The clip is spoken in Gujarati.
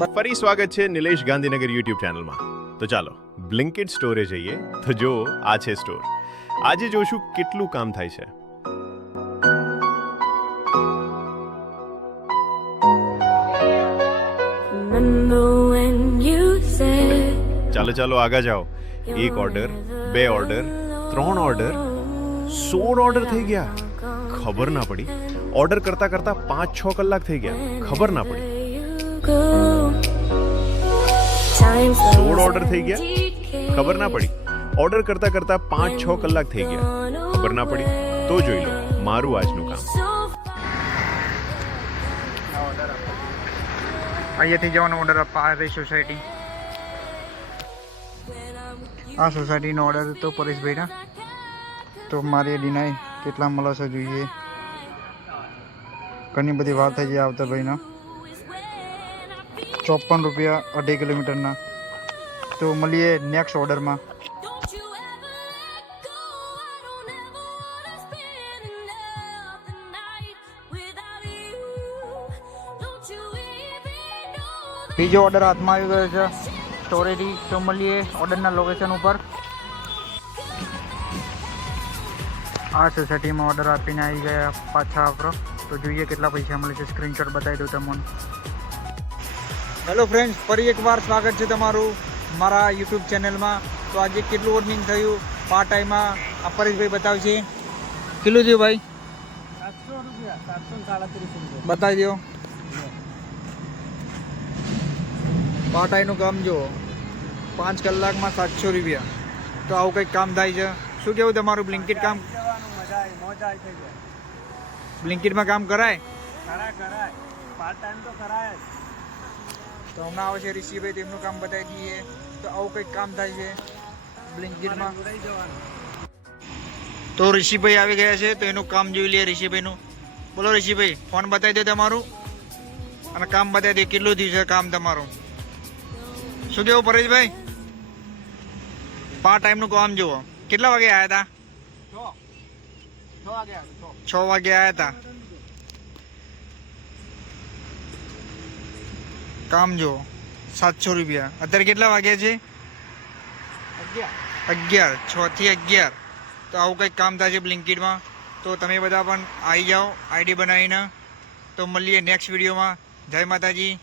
ફરી સ્વાગત છે નિલેશ ગાંધીનગર યુટ્યુબ ચેનલમાં. તો ચાલો બ્લિંકિટ સ્ટોરે જઈએ. તો જો આ છે સ્ટોર. આજે જોશું કેટલું કામ થાય છે. ચાલો ચાલો આગળ જાઓ. એક ઓર્ડર, બે ઓર્ડર, 3 ઓર્ડર, 16 ઓર્ડર થઈ ગયા. ખબર ના પડી. ઓર્ડર કરતા કરતા 5-6 કલાક થઈ ગયા. ખબર ના પડી. 16 ઓર્ડર થઈ ગયા. ખબર ના પડી. ઓર્ડર કરતા કરતા 5-6 કલાક થઈ ગયા. ખબર ના પડી. તો જોઈ લો મારું આજનું કામ. અહીંયાથી જવાનો ઓર્ડર આપવા આ રહી સોસાયટી. આ સોસાયટીનો ઓર્ડર હતો પરેશભાઈના. તો મારી ડીનાય કેટલા મળશે જોઈએ. ઘણી બધી વાત થઈ જાય આવતા ભાઈના. 54 રૂપિયા 2.5 કિલોમીટરના. તો મળીએ નેક્સ્ટ ઓર્ડરમાં. બીજો ઓર્ડર હાથમાં આવી ગયો છે સ્ટોરેથી. તો મળીએ ઓર્ડરના લોકેશન ઉપર. આ સોસાયટીમાં ઓર્ડર આપીને આવી ગયા પાછા આપણો. તો જોઈએ કેટલા પૈસા મળે છે. સ્ક્રીનશોટ બતાવી દઉં તમને. હેલો ફ્રેન્ડ્સ, ફરી એકવાર સ્વાગત છે તમારું મારા યુટ્યુબ ચેનલમાં. તો આજે કેટલું અર્નિંગ થયું પાર્ટ ટાઈમમાં આ પરેશભાઈ બતાવશે. કેટલું થયું ભાઈ? 700 રૂપિયા. 737 બતાવી દો. પાર્ટ ટાઈમનું કામ જુઓ. 5 કલાકમાં 700 રૂપિયા. તો આવું કંઈક કામ થાય છે. શું કેવું તમારું? બ્લિંકિટ કામ બ્લિંકિટમાં કામ કરાય? કરાય. પાર્ટ ટાઈમ તો કરાય જ. તો હમણાં આવે છે ઋષિભાઈ, તેમનું કામ બતાવી દઈએ. તો આવું કંઈક કામ થાય છે બ્લિંકિટમાં. તો ઋષિભાઈ આવી ગયા છે. તો એનું કામ જોઈ લઈએ ઋષિભાઈનું. બોલો ઋષિભાઈ, ફોન બતાવી દો તમારું અને કામ બતાવી દો. કેટલું થયું છે કામ તમારું? શું કેવું પરેશભાઈ? પાર્ટ ટાઈમનું કામ જુઓ. કેટલા વાગે આવ્યા હતા? 6 વાગે આવ્યા હતા. કામ જુઓ 700 રૂપિયા. અત્યારે કેટલા વાગ્યા છે? 11. 6 થી 11. તો આવું કંઈક કામ થાય છે બ્લિંકિટમાં. તો તમે બધા પણ આવી જાઓ આઈડી બનાવીને. તો મળીએ નેક્સ્ટ વિડીયોમાં. જય માતાજી.